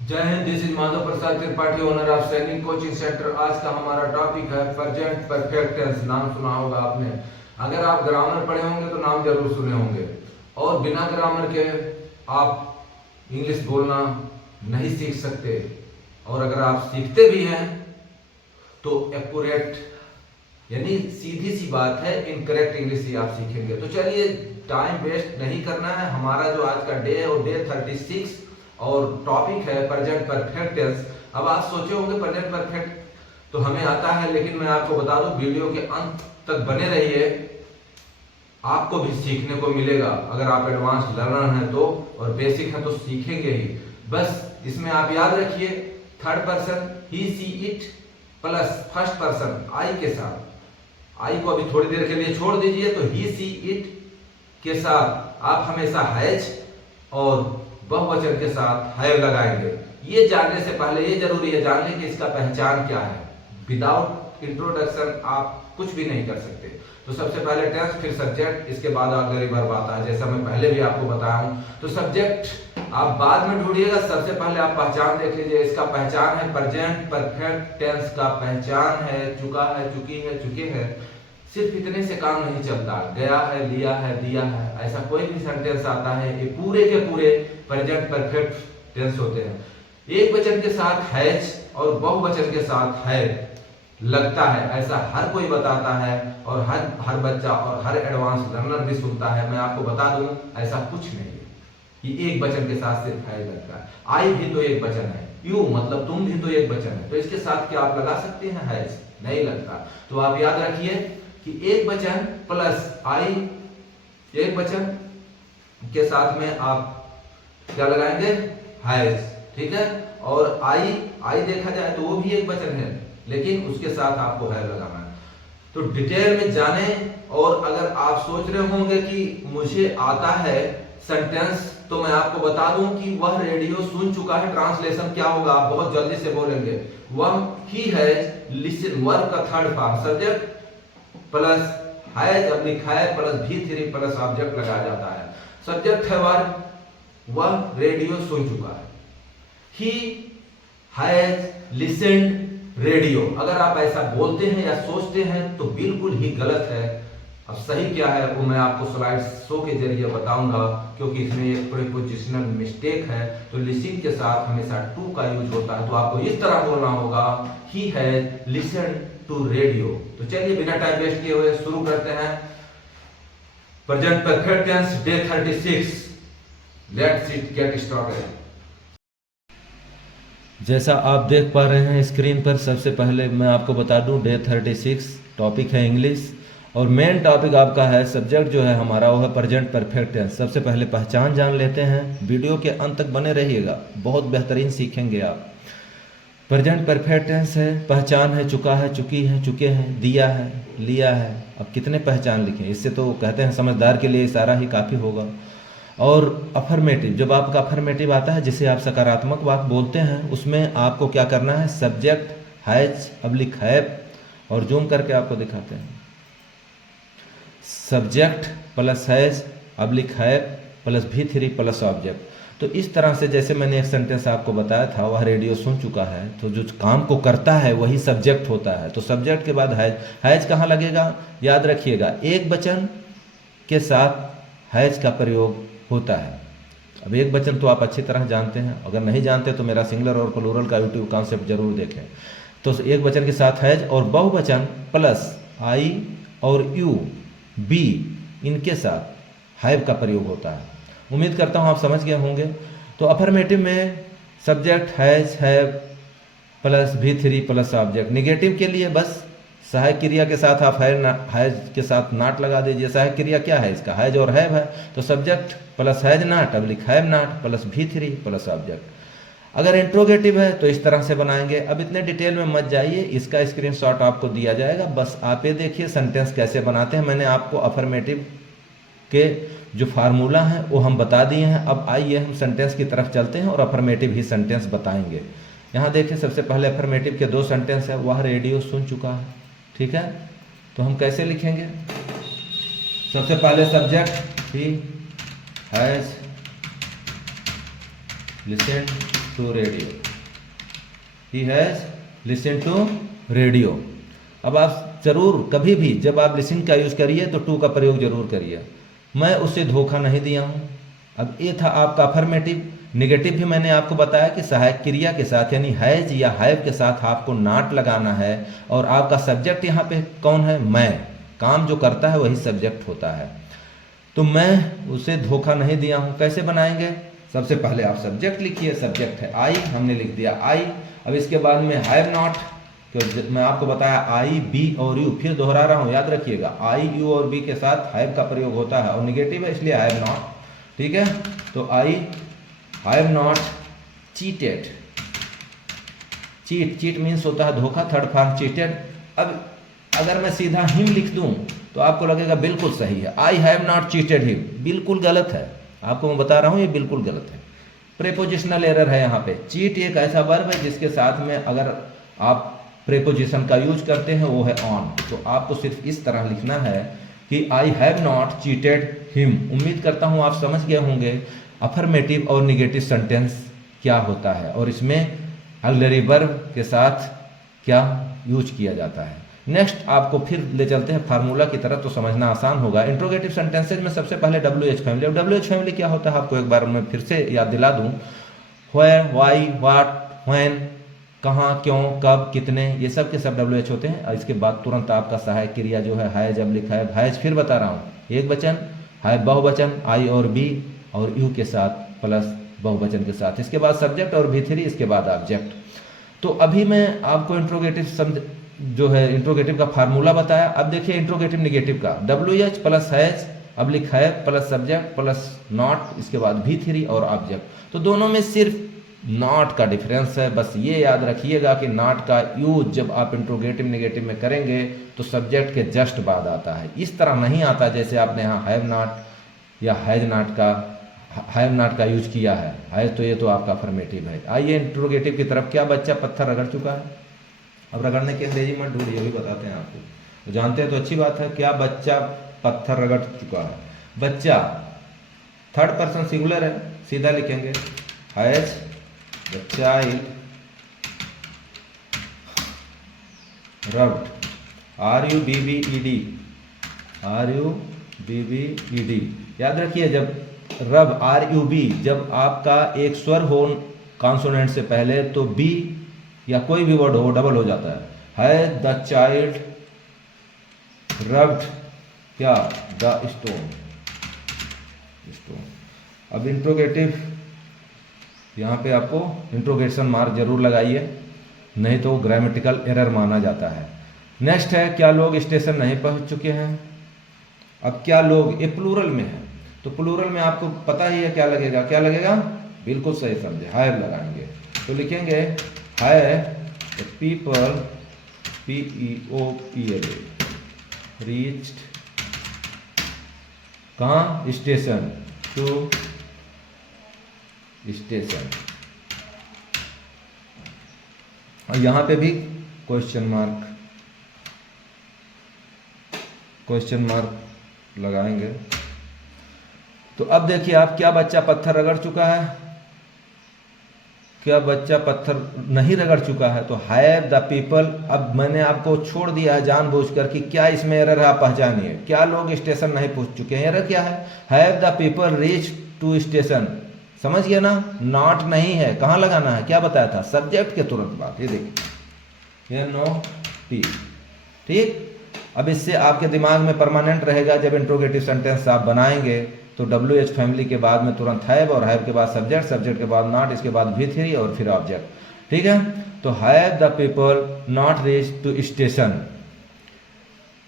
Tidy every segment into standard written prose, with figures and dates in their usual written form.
जय Hind. This is Madhav Prasad Tripathi, owner of सैनिक coaching centre. आज का हमारा टॉपिक है प्रेजेंट परफेक्ट टेंस। नाम सुना होगा आपने। अगर आप ग्रामर पढ़े होंगे तो नाम जरूर सुने होंगे। और बिना ग्रामर के आप इंग्लिश बोलना नहीं सीख सकते। और अगर आप सीखते भी हैं तो एक्यूरेट यानी सीधी सी बात है, इनकरेक्ट इंग्लिश ही आप सीखेंगे। तो चलिए, टाइम वेस्ट नहीं करना है। हमारा जो आज का डे है वो डे 36 और टॉपिक है प्रेजेंट परफेक्ट टेंस। अब आप सोचे होंगे प्रेजेंट परफेक्ट तो हमें आता है, लेकिन मैं आपको बता दूं, वीडियो के अंत तक बने रहिए, आपको भी सीखने को मिलेगा। अगर आप एडवांस लर्नर हैं तो, और बेसिक है तो सीखेंगे ही। बस इसमें आप याद रखिए, third person he see it plus first person I के साथ, आई को अभी थोड़ी देर के लिए छोड़ दीजिए, तो ही सी इट के साथ आप हमेशा हैज और बहुवचन के साथ हैव लगाएंगे। ये जानने से पहले ये जरूरी है जानने कि इसका पहचान क्या है। विदाउट इंट्रोडक्शन आप कुछ भी नहीं कर सकते। तो सबसे पहले टेंस, फिर सब्जेक्ट, इसके बाद अगली वर्ब आता है, जैसा मैं पहले भी आपको बताया हूं। तो सब्जेक्ट आप बाद में ढूंढिएगा, सबसे पहले आप पहचान देख लीजिए। इसका पहचान है प्रेजेंट परफेक्ट टेंस का पहचान है चुका है, चुकी है, चुके हैं। सिर्फ इतने से काम नहीं चलता। गया है, लिया है, दिया है, ऐसा कोई भी सेंटेंस आता है, ये पूरे के पूरे प्रेजेंट परफेक्ट टेंस होते हैं। एक वचन के साथ हैज और बहुवचन के साथ है लगता है, ऐसा हर कोई बताता है और हर बच्चा और हर एडवांस लर्नर भी सुनता है। मैं आपको बता दूं, ऐसा कुछ नहीं है कि एक वचन के साथ सिर्फ है लगता है। आई भी तो एक वचन है, यू मतलब तुम भी तो एक वचन है, तो इसके साथ क्या आप लगा सकते हैं हैज? नहीं लगता। तो आप याद रखिए कि एक वचन प्लस आई, एक वचन के साथ में आप क्या लगाएंगे? हैज। ठीक है। और आई देखा जाए तो वो भी एक वचन है, लेकिन उसके साथ आपको हैव लगाना है। तो डिटेल में जाने। और अगर आप सोच रहे होंगे कि मुझे आता है सेंटेंस, तो मैं आपको बता दूं कि वह रेडियो सुन चुका है। ट्रांसलेशन क्या होगा? आप बहुत जल्दी से बोलेंगे, वह ही हैज लिसन। वर्ब का third form subject plus has अब लिखा है प्लस V3 प्लस ऑब्जेक्ट लगाया जाता है। सब्जेक्ट है वर्ब, वह रेडियो सुन चुका है। ही हैज लिसन्ड रेडियो। अगर आप ऐसा बोलते हैं या सोचते हैं तो बिल्कुल ही गलत है। अब सही क्या है वो मैं आपको स्लाइड शो के जरिए बताऊंगा, क्योंकि इसमें एक प्रीपोजिशनल मिस्टेक है। तो लिसन के साथ हमेशा टू का यूज होता है, तो आपको इस तरह बोलना होगा, he has listened to radio. तो चलिए बिना टाइम वेस्ट किए हुए शुरू करते हैं present perfect tense day 36। Let's it get started. जैसा आप देख पा रहे हैं स्क्रीन पर, सबसे पहले मैं आपको बता दूं डे 36 टॉपिक है इंग्लिश, और मेन टॉपिक आपका है सब्जेक्ट जो है हमारा वो है प्रेजेंट परफेक्ट टेंस। सबसे पहले पहचान जान लेते हैं, वीडियो के अंत तक बने रहिएगा, बहुत बेहतरीन सीखेंगे आप। प्रेजेंट परफेक्ट टेंस है, पहचान है चुका है, चुकी है, चुके हैं, दिया है, लिया है। अब कितने पहचान लिखें? इससे तो कहते हैं समझदार के लिए इशारा ही काफ़ी होगा। और अफर्मेटिव, जब आपका अफर्मेटिव आता है जिसे आप सकारात्मक बात बोलते हैं, उसमें आपको क्या करना है? सब्जेक्ट हैज अब्लिक हैव, और जूम करके आपको दिखाते हैं, subject plus has oblique have plus V3 plus object. तो इस तरह से जैसे मैंने एक सेंटेंस आपको बताया था, वह रेडियो सुन चुका है, तो जो काम को करता है वही सब्जेक्ट होता है। तो सब्जेक्ट के बाद हैज, हैज कहाँ लगेगा? याद रखिएगा, एक वचन के साथ हैज का प्रयोग होता है। अब एक वचन तो आप अच्छी तरह जानते हैं, अगर नहीं जानते तो मेरा सिंगुलर और प्लूरल का यूट्यूब कॉन्सेप्ट जरूर देखें। तो एक वचन के साथ हैज, और बहुवचन प्लस आई और यू, बी, इनके साथ हैव का प्रयोग होता है। उम्मीद करता हूँ आप समझ गए होंगे। तो अफर्मेटिव में subject has have plus V3 plus object. Negative के लिए बस सहायक क्रिया के साथ आप हैज के साथ नाट लगा दीजिए। सहायक क्रिया क्या है इसका? हैज और हैव है, तो सब्जेक्ट प्लस हैज नाट अब्लिक have not plus V3 plus object. अगर इंट्रोगेटिव है तो इस तरह से बनाएंगे। अब इतने डिटेल में मत जाइए, इसका स्क्रीनशॉट आपको दिया जाएगा, बस आप ये देखिए सेंटेंस कैसे बनाते हैं। मैंने आपको अफर्मेटिव के जो फार्मूला है वो हम बता दिए हैं। अब आइए हम सेंटेंस की तरफ चलते हैं और अफर्मेटिव ही सेंटेंस बताएंगे। यहाँ देखिए, सबसे पहले अफर्मेटिव के दो सेंटेंस है, वह रेडियो सुन चुका है। ठीक है, तो हम कैसे लिखेंगे? सबसे पहले subject he has listened to radio, he has listen to radio. अब आप ज़रूर कभी भी जब आप लिसन का यूज़ करिए तो टू का प्रयोग जरूर करिए। मैं उससे धोखा नहीं दिया हूँ। अब ये था आपका अफर्मेटिव। नेगेटिव भी मैंने आपको बताया कि सहायक क्रिया के साथ यानी हैज या हैव के साथ आपको नॉट लगाना है, और आपका सब्जेक्ट यहाँ पे कौन है? मैं। काम जो करता है वही सब्जेक्ट होता है। तो मैं उसे धोखा नहीं दिया हूँ। कैसे बनाएंगे? सबसे पहले आप सब्जेक्ट लिखिए। सब्जेक्ट है आई, हमने लिख दिया आई। अब इसके बाद में हैव नॉट, तो मैं आपको बताया आई, बी और यू, फिर दोहरा रहा हूँ, याद रखिएगा आई, यू और बी के साथ हैव का प्रयोग होता है और निगेटिव है इसलिए हैव नॉट। ठीक है, तो I have not cheated. Cheat means होता है धोखा, थर्ड फॉर्म चीटेड। अब अगर मैं सीधा हिम लिख दूं तो आपको लगेगा बिल्कुल सही है, I have not cheated him. बिल्कुल गलत है, आपको मैं बता रहा हूं ये बिल्कुल गलत है। प्रेपोजिशनल एरर है यहाँ पे। चीट एक ऐसा वर्ब है जिसके साथ में अगर आप प्रेपोजिशन का यूज करते हैं वो है ऑन। तो आपको सिर्फ इस तरह लिखना है कि I have not cheated him. उम्मीद करता हूँ आप समझ गए होंगे अफर्मेटिव और निगेटिव सेंटेंस क्या होता है और इसमें ऑक्सिलरी वर्ब के साथ क्या यूज किया जाता है। नेक्स्ट आपको फिर ले चलते हैं फार्मूला की तरफ, तो समझना आसान होगा। इंट्रोगेटिव सेंटेंसेज में सबसे पहले WH फैमिली। अब WH फैमिली क्या होता है आपको एक बार मैं फिर से याद दिला दूं। व्हेयर, व्हाई, व्हाट, व्हेन, कहाँ, क्यों, कब, कितने, ये सब के सब WH होते हैं। और इसके बाद तुरंत आपका सहायक क्रिया जो है हैज। अब लिखा है हैज, फिर बता रहा हूँ एक वचन, हैव बहुवचन, आई और बी और यू के साथ प्लस बहुवचन के साथ। इसके बाद सब्जेक्ट और V3, इसके बाद ऑब्जेक्ट। तो अभी मैं आपको इंट्रोगेटिव जो है इंट्रोगेटिव का फार्मूला बताया। अब देखिए इंट्रोगेटिव निगेटिव का WH प्लस हैज, अब लिखा है प्लस सब्जेक्ट प्लस नॉट, इसके बाद V3 और ऑब्जेक्ट। तो दोनों में सिर्फ नॉट का डिफरेंस है। बस ये याद रखिएगा कि नॉट का यूज जब आप इंट्रोगेटिव निगेटिव में करेंगे तो सब्जेक्ट के जस्ट बाद आता है, इस तरह नहीं आता जैसे आपने यहाँ हैव नॉट या हैज नॉट का यूज किया है। हैज तो ये तो आपका अफर्मेटिव है। आइए इंट्रोगेटिव की तरफ। क्या बच्चा पत्थर रगड़ चुका है? अब रगड़ने की अंग्रेजी मत ढूंढिए, ये भी बताते हैं आपको, तो जानते हैं तो अच्छी बात है। क्या बच्चा पत्थर रगड़ चुका है? बच्चा थर्ड पर्सन सिंगुलर है, सीधा लिखेंगे has the child rubbed, RUBBED। याद रखिए जब रब RUB जब आपका एक स्वर हो कॉन्सोनेंट से पहले तो B या कोई भी वर्ड हो डबल हो जाता है द चाइल्ड रब्ड क्या? The stone. अब इंट्रोगेटिव यहाँ पे आपको इंट्रोगेशन मार्क जरूर लगाइए, नहीं तो ग्रामेटिकल एरर माना जाता है। नेक्स्ट है क्या लोग स्टेशन नहीं पहुँच चुके हैं? अब क्या लोग ये प्लूरल में है, तो प्लूरल में आपको पता ही है क्या लगेगा। क्या लगेगा? बिल्कुल सही समझे, हैव लगाएंगे। तो लिखेंगे have the people PEOPL reached कहाँ? Station, to station. और यहाँ पे भी क्वेश्चन मार्क लगाएंगे। तो अब देखिए आप, क्या बच्चा पत्थर रगड़ चुका है? क्या बच्चा पत्थर नहीं रगड़ चुका है? तो हैव द पीपल। अब मैंने आपको छोड़ दिया है जानबूझकर कि क्या इसमें एरर है, आप पहचानिए। क्या लोग स्टेशन नहीं पहुंच चुके हैं? एरर क्या है? Have the people reach to station. समझ गया ना? नॉट नहीं है, कहाँ लगाना है? क्या बताया था? सब्जेक्ट के तुरंत बाद। ये देखिए NOT। ठीक, अब इससे आपके दिमाग में परमानेंट रहेगा। जब इंट्रोगेटिव सेंटेंस आप बनाएंगे तो WH फैमिली के बाद में तुरंत हैव, और हैव के बाद सब्जेक्ट, सब्जेक्ट के बाद नॉट, इसके बाद V3 और फिर ऑब्जेक्ट। ठीक है, तो have the people not reach to station.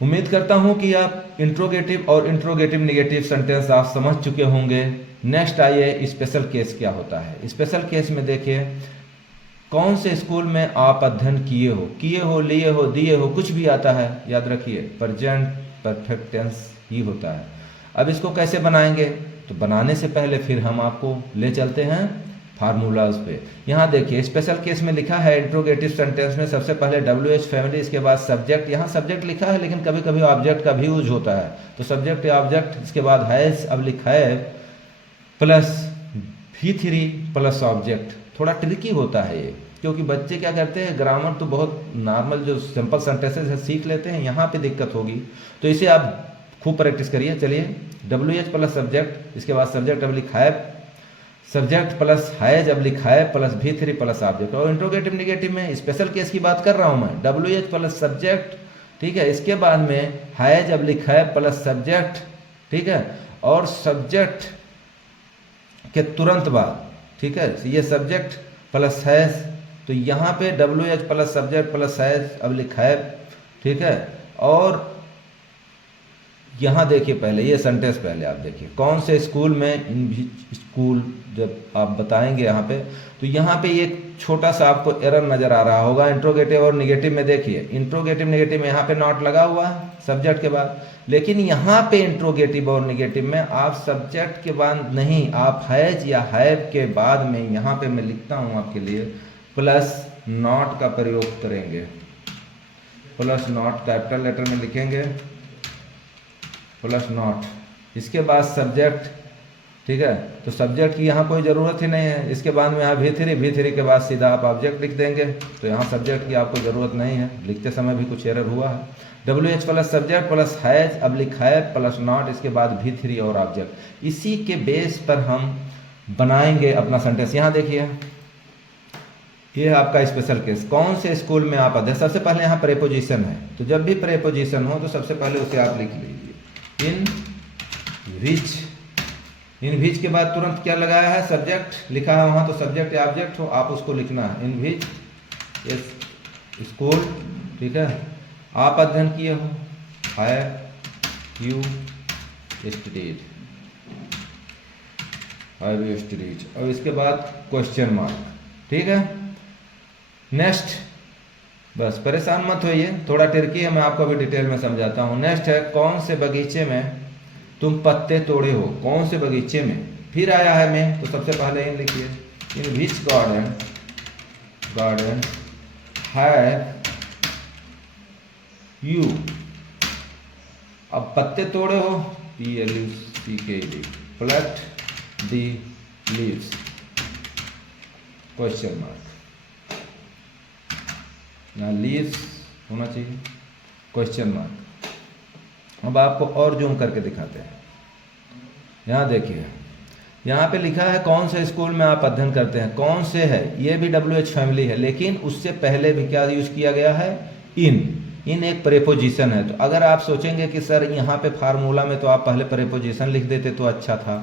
उम्मीद करता हूं कि आप इंट्रोगेटिव और इंट्रोगेटिव निगेटिव सेंटेंस आप समझ चुके होंगे। नेक्स्ट आइए स्पेशल केस क्या होता है। स्पेशल केस में देखिए कौन से स्कूल में आप अध्ययन किए हो, लिए हो, दिए हो, कुछ भी आता है, याद रखिए प्रेजेंट परफेक्ट टेंस ही होता है। अब इसको कैसे बनाएंगे? तो बनाने से पहले फिर हम आपको ले चलते हैं फार्मूलाज पे। यहाँ देखिए स्पेशल केस में लिखा है इंट्रोगेटिव सेंटेंस में सबसे पहले WH फैमिली, इसके बाद सब्जेक्ट। यहाँ सब्जेक्ट लिखा है लेकिन कभी कभी ऑब्जेक्ट का भी यूज होता है, तो सब्जेक्ट या ऑब्जेक्ट, इसके बाद हैज, अब लिखा है प्लस V3 प्लस ऑब्जेक्ट। थोड़ा ट्रिकी होता है ये, क्योंकि बच्चे क्या करते हैं, ग्रामर तो बहुत नॉर्मल जो सिंपल सेंटेंसेस है सीख लेते हैं, यहाँ पे दिक्कत होगी। तो इसे आप खूब प्रैक्टिस करिए। चलिए, WH प्लस सब्जेक्ट, इसके बाद सब्जेक्ट अब लिखा है, सब्जेक्ट प्लस हैज अब लिखा है प्लस V3 प्लस ऑब्जेक्ट। और इंट्रोगेटिव निगेटिव में स्पेशल केस की बात कर रहा हूँ मैं, WH प्लस सब्जेक्ट, ठीक है, इसके बाद में हैज अब लिखा है प्लस सब्जेक्ट, ठीक है, और सब्जेक्ट के तुरंत बाद, ठीक है, ये सब्जेक्ट प्लस हैज, तो यहाँ पे WH plus subject plus has अब लिखा है, ठीक है। और यहाँ देखिए, पहले ये सेंटेंस पहले आप देखिए, कौन से स्कूल में, इन स्कूल जब आप बताएंगे यहाँ पे, तो यहाँ पे एक छोटा सा आपको एरर नज़र आ रहा होगा। इंट्रोगेटिव और निगेटिव में देखिए, इंट्रोगेटिव निगेटिव में यहाँ पे नॉट लगा हुआ है सब्जेक्ट के बाद, लेकिन यहाँ पे इंट्रोगेटिव और निगेटिव में आप सब्जेक्ट के बाद नहीं, आप हैज या हैव के बाद में यहाँ पे मैं लिखता हूँ आपके लिए, प्लस नॉट का प्रयोग करेंगे। प्लस नॉट कैपिटल लेटर में लिखेंगे, प्लस नॉट, इसके बाद सब्जेक्ट, ठीक है, तो सब्जेक्ट की यहाँ कोई ज़रूरत ही नहीं है। इसके बाद में यहाँ V3 के बाद सीधा आप ऑब्जेक्ट लिख देंगे, तो यहाँ सब्जेक्ट की आपको ज़रूरत नहीं है। लिखते समय भी कुछ एरर हुआ है। WH plus subject plus has अब लिखा है प्लस नॉट, इसके बाद V3 और ऑब्जेक्ट। इसी के बेस पर हम बनाएंगे अपना सेंटेंस। यहाँ देखिए, ये है आपका स्पेशल केस, कौन से स्कूल में आप अध्ययन। सबसे पहले यहाँ प्रेपोजिशन है, तो जब भी प्रेपोजिशन हो तो सबसे पहले उसे आप लिख लीजिए, इन विच। इन विच के बाद तुरंत क्या लगाया है, सब्जेक्ट लिखा है वहाँ, तो सब्जेक्ट या ऑब्जेक्ट हो आप उसको लिखना है, इन विच स्कूल, ठीक है, आप अध्ययन किए हो, have you studied, have you studied, और इसके बाद क्वेश्चन मार्क, ठीक है। नेक्स्ट, बस परेशान मत होइए, थोड़ा ट्रिकी है, मैं आपको अभी डिटेल में समझाता हूँ। नेक्स्ट है, कौन से बगीचे में तुम पत्ते तोड़े हो, कौन से बगीचे में, फिर आया है मैं, तो सबसे पहले इन लिखिए, इन विच गार्डन हैव यू, अब पत्ते तोड़े हो, PLUCKED, प्लक्ड दी लीव्स, क्वेश्चन मार्क, यहाँ लीव्स होना चाहिए, क्वेश्चन मार्क। अब आपको और जूम करके दिखाते हैं। यहाँ देखिए, यहाँ पे लिखा है कौन से स्कूल में आप अध्ययन करते हैं, कौन से है, ये भी WH फैमिली है, लेकिन उससे पहले भी क्या यूज किया गया है, इन एक प्रेपोजिशन है। तो अगर आप सोचेंगे कि सर यहाँ पे फार्मूला में तो आप पहले प्रेपोजिशन लिख देते तो अच्छा था,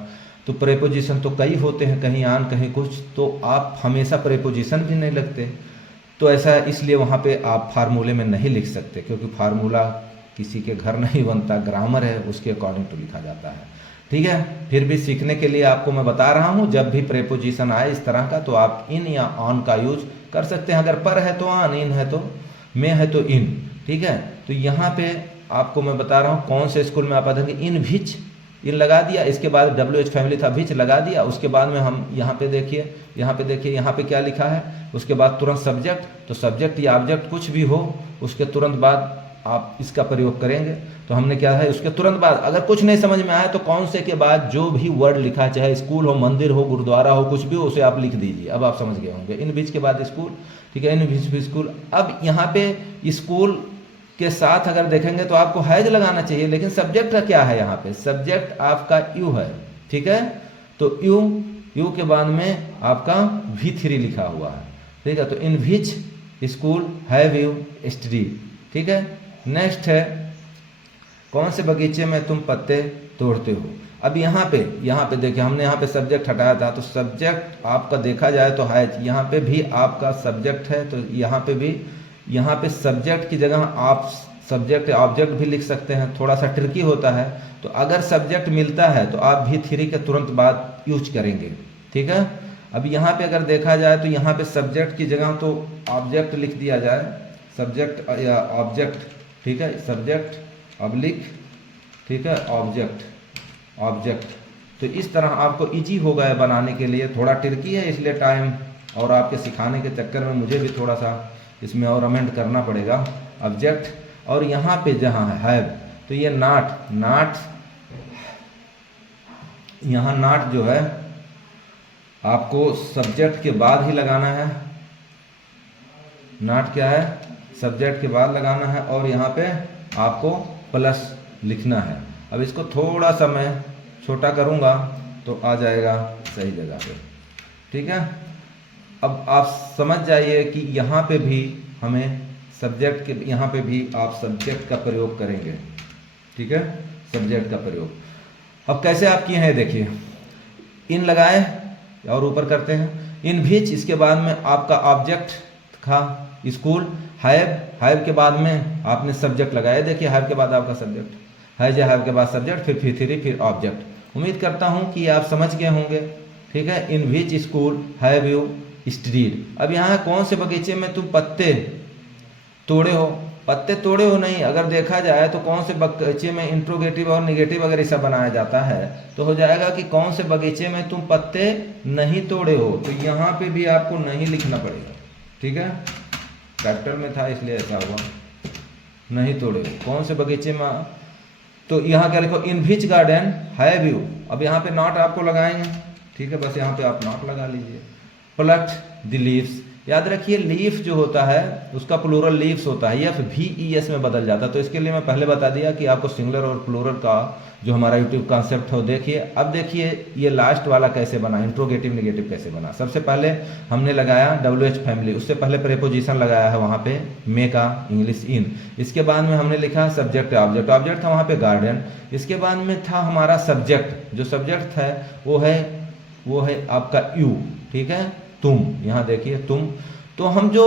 तो प्रेपोजिशन तो कई होते हैं, कहीं आन कहीं कुछ, तो आप हमेशा प्रेपोजिशन भी नहीं लगते, तो ऐसा इसलिए वहाँ पे आप फार्मूले में नहीं लिख सकते, क्योंकि फार्मूला किसी के घर नहीं बनता, ग्रामर है, उसके अकॉर्डिंग तो लिखा जाता है, ठीक है। फिर भी सीखने के लिए आपको मैं बता रहा हूँ, जब भी प्रेपोजिशन आए इस तरह का, तो आप इन या ऑन का यूज कर सकते हैं। अगर पर है तो ऑन, इन है तो में है तो इन, ठीक है। तो यहाँ पे आपको मैं बता रहा हूँ कौन से स्कूल में आप अध्ययन, इन विच, इन लगा दिया, इसके बाद WH फैमिली था, विच लगा दिया, उसके बाद में हम यहाँ पे देखिए, यहाँ पे क्या लिखा है, उसके बाद तुरंत सब्जेक्ट, तो सब्जेक्ट या ऑब्जेक्ट कुछ भी हो, उसके तुरंत बाद आप इसका प्रयोग करेंगे। तो हमने क्या है, उसके तुरंत बाद अगर कुछ नहीं समझ में आए तो कौन से के बाद जो भी वर्ड लिखा है, चाहे स्कूल हो, मंदिर हो, गुरुद्वारा हो, कुछ भी हो, उसे आप लिख दीजिए। अब आप समझ गए होंगे, इन बीच के बाद स्कूल, ठीक है, इन बीच भी स्कूल। अब यहाँ पे स्कूल के साथ अगर देखेंगे तो आपको हैज लगाना चाहिए, लेकिन सब्जेक्ट का क्या है, यहाँ पे सब्जेक्ट आपका यू है, ठीक है। तो यू के बाद में आपका V3 लिखा हुआ है, ठीक है। तो in which school have you studied, ठीक है। नेक्स्ट है, कौन से बगीचे में तुम पत्ते तोड़ते हो। अब यहाँ पे देखिए, हमने यहाँ पे सब्जेक्ट हटाया था, तो सब्जेक्ट आपका देखा जाए तो हैज, यहाँ पे भी आपका सब्जेक्ट है, तो यहाँ पे सब्जेक्ट की जगह आप सब्जेक्ट ऑब्जेक्ट भी लिख सकते हैं, थोड़ा सा ट्रिकी होता है। तो अगर सब्जेक्ट मिलता है तो आप V3 के तुरंत बाद यूज करेंगे, ठीक है। अब यहाँ पे अगर देखा जाए तो यहाँ पे सब्जेक्ट की जगह तो ऑब्जेक्ट लिख दिया जाए, सब्जेक्ट या ऑब्जेक्ट, ठीक है, सब्जेक्ट ऑब्लिक, ठीक है, ऑब्जेक्ट। तो इस तरह आपको इजी होगा है बनाने के लिए, थोड़ा ट्रिकी है इसलिए टाइम और आपके सिखाने के चक्कर में मुझे भी थोड़ा सा इसमें और अमेंड करना पड़ेगा। ऑब्जेक्ट, और यहाँ पे जहाँ है हैव, तो ये नाट, यहाँ नाट जो है आपको सब्जेक्ट के बाद ही लगाना है, नॉट क्या है, सब्जेक्ट के बाद लगाना है, और यहाँ पे आपको प्लस लिखना है। अब इसको थोड़ा सा मैं छोटा करूँगा तो आ जाएगा सही जगह पे, ठीक है। अब आप समझ जाइए कि यहाँ पे भी हमें सब्जेक्ट के, यहाँ पे भी आप सब्जेक्ट का प्रयोग करेंगे, ठीक है, सब्जेक्ट का प्रयोग। अब कैसे आप किए हैं देखिए, इन लगाए और ऊपर करते हैं इन विच, इसके बाद में आपका ऑब्जेक्ट था स्कूल, हैव के बाद में आपने सब्जेक्ट लगाया, देखिए हैव के बाद आपका सब्जेक्ट है, हैव के बाद सब्जेक्ट, फिर फिर फिर ऑब्जेक्ट। उम्मीद करता हूँ कि आप समझ गए होंगे, ठीक है। In which school have you studied. अब यहाँ कौन से बगीचे में तुम पत्ते तोड़े हो, पत्ते तोड़े हो नहीं, अगर देखा जाए तो कौन से बगीचे में इंट्रोगेटिव और निगेटिव अगर ऐसा बनाया जाता है तो हो जाएगा कि कौन से बगीचे में तुम पत्ते नहीं तोड़े हो, तो यहाँ पे भी आपको नहीं लिखना पड़ेगा, ठीक है। कैपिटल में था इसलिए ऐसा हुआ, नहीं तोड़े हो कौन से बगीचे में, तो यहाँ क्या लिखो, इन विच गार्डन हैव यू। अब यहाँ पे नॉट आपको लगाएंगे, ठीक है, बस यहाँ पे आप नॉट लगा लीजिए। प्लक्ड द लीव्स, याद रखिए लीफ जो होता है उसका प्लूरल लीव्स होता है, या फिर VES में बदल जाता है, तो इसके लिए मैं पहले बता दिया कि आपको सिंगुलर और प्लूरल का जो हमारा यूट्यूब कॉन्सेप्ट है वो देखिए। अब देखिए ये लास्ट वाला कैसे बना, इंट्रोगेटिव निगेटिव कैसे बना। सबसे पहले हमने लगाया WH फैमिली, उससे पहले प्रेपोजिशन लगाया है वहाँ पे मे का, इंग्लिश इन, इसके बाद में हमने लिखा सब्जेक्ट ऑब्जेक्ट, ऑब्जेक्ट था वहाँ पे गार्डन, इसके बाद में था हमारा सब्जेक्ट, जो सब्जेक्ट है वो है आपका यू, ठीक है, तुम, यहाँ देखिए तुम। तो हम जो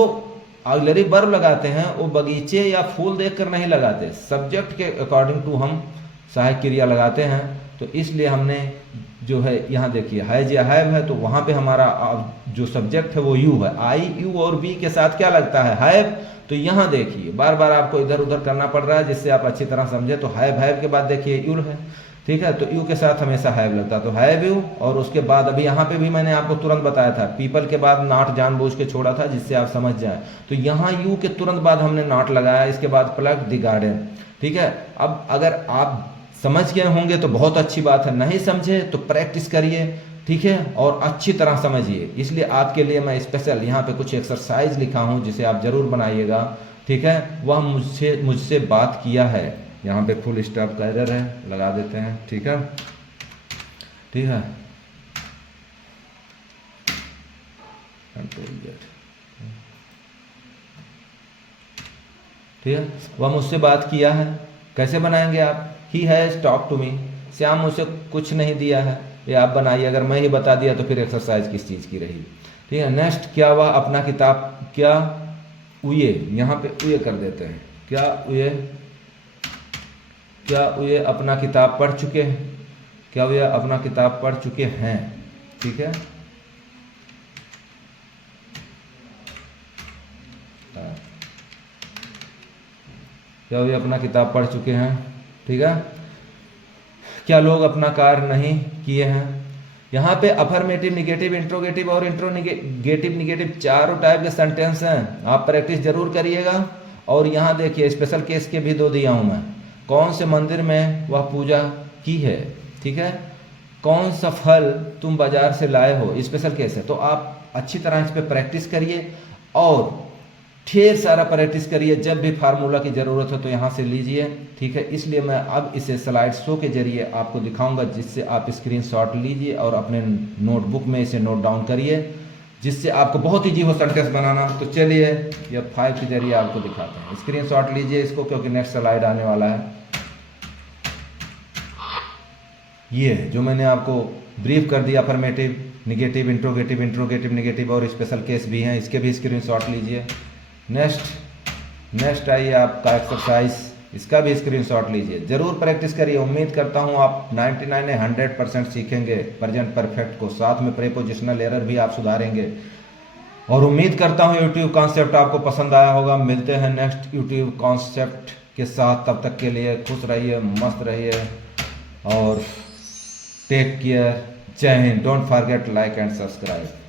ऑक्सिलरी वर्ब लगाते हैं वो बगीचे या फूल देखकर नहीं लगाते, सब्जेक्ट के अकॉर्डिंग टू हम सहायक क्रिया लगाते हैं। तो इसलिए हमने जो है यहाँ देखिए हैज या हैव है, तो वहाँ पे हमारा जो सब्जेक्ट है वो यू है, आई यू और बी के साथ क्या लगता है, हैव। तो यहाँ देखिए बार बार आपको इधर उधर करना पड़ रहा है जिससे आप अच्छी तरह समझे। तो हैव के बाद देखिए यू है, ठीक है, तो यू के साथ हमेशा हैव लगता है, तो हैव यू। और उसके बाद अभी यहाँ पे भी मैंने आपको तुरंत बताया था, पीपल के बाद नॉट जानबूझ के छोड़ा था जिससे आप समझ जाए। तो यहाँ यू के तुरंत बाद हमने नॉट लगाया, इसके बाद प्लग द गार्डन, ठीक है। अब अगर आप समझ गए होंगे तो बहुत अच्छी बात है, नहीं समझे तो प्रैक्टिस करिए, ठीक है, और अच्छी तरह समझिए। इसलिए आपके लिए मैं स्पेशल यहाँ पे कुछ एक्सरसाइज लिखा हूँ जिसे आप जरूर बनाइएगा, ठीक है। वह मुझसे बात किया है, यहाँ पे फुल स्टॉप का एरर है, लगा देते हैं, ठीक है, ठीक है, ठीक है। वह मुझसे बात किया है, कैसे बनाएंगे आप, he has talk to me, Shyam मुझसे कुछ नहीं दिया है, ये आप बनाइए। अगर मैं ही बता दिया तो फिर एक्सरसाइज किस चीज़ की रही, ठीक है। नेक्स्ट, क्या वह अपना किताब, क्या उये, यहाँ पे उये कर देते हैं, क्या उये अपना किताब पढ़ चुके हैं, क्या उये अपना किताब पढ़ चुके हैं, ठीक है। क्या उये अपना किताब पढ़ चुके हैं, ठीक है। क्या लोग अपना कार्य नहीं किए हैं। यहाँ पे अफर्मेटिव, निगेटिव, इंट्रोगेटिव और इंट्रोगेटिव निगेटिव चारों टाइप के सेंटेंस हैं, आप प्रैक्टिस जरूर करिएगा। और यहाँ देखिए स्पेशल केस के भी 2 दिया हूँ मैं, कौन से मंदिर में वह पूजा की है, ठीक है, कौन सा फल तुम बाजार से लाए हो, स्पेशल केस है। तो आप अच्छी तरह इस पर प्रैक्टिस करिए और ढेर सारा प्रैक्टिस करिए, जब भी फार्मूला की ज़रूरत हो तो यहाँ से लीजिए, ठीक है। इसलिए मैं अब इसे स्लाइड शो के जरिए आपको दिखाऊंगा, जिससे आप स्क्रीनशॉट लीजिए और अपने नोटबुक में इसे नोट डाउन करिए, जिससे आपको बहुत ईजी हो सेंटेंस बनाना। तो चलिए ये 5 के जरिए आपको दिखाते हैं, स्क्रीनशॉट लीजिए इसको क्योंकि नेक्स्ट स्लाइड आने वाला है। ये जो मैंने आपको ब्रीफ कर दिया, अफर्मेटिव, निगेटिव, इंट्रोगेटिव निगेटिव और स्पेशल केस भी हैं, इसके भी स्क्रीनशॉट लीजिए। नेक्स्ट आइए आपका एक्सरसाइज, इसका भी स्क्रीनशॉट लीजिए, जरूर प्रैक्टिस करिए। उम्मीद करता हूँ आप 99 या 100% सीखेंगे प्रेजेंट परफेक्ट को, साथ में प्रेपोजिशनल एरर भी आप सुधारेंगे। और उम्मीद करता हूँ यूट्यूब कॉन्सेप्ट आपको पसंद आया होगा। मिलते हैं नेक्स्ट यूट्यूब कॉन्सेप्ट के साथ, तब तक के लिए खुश रहिए, मस्त रहिए और टेक केयर। जय Hind. Don't forget like and subscribe.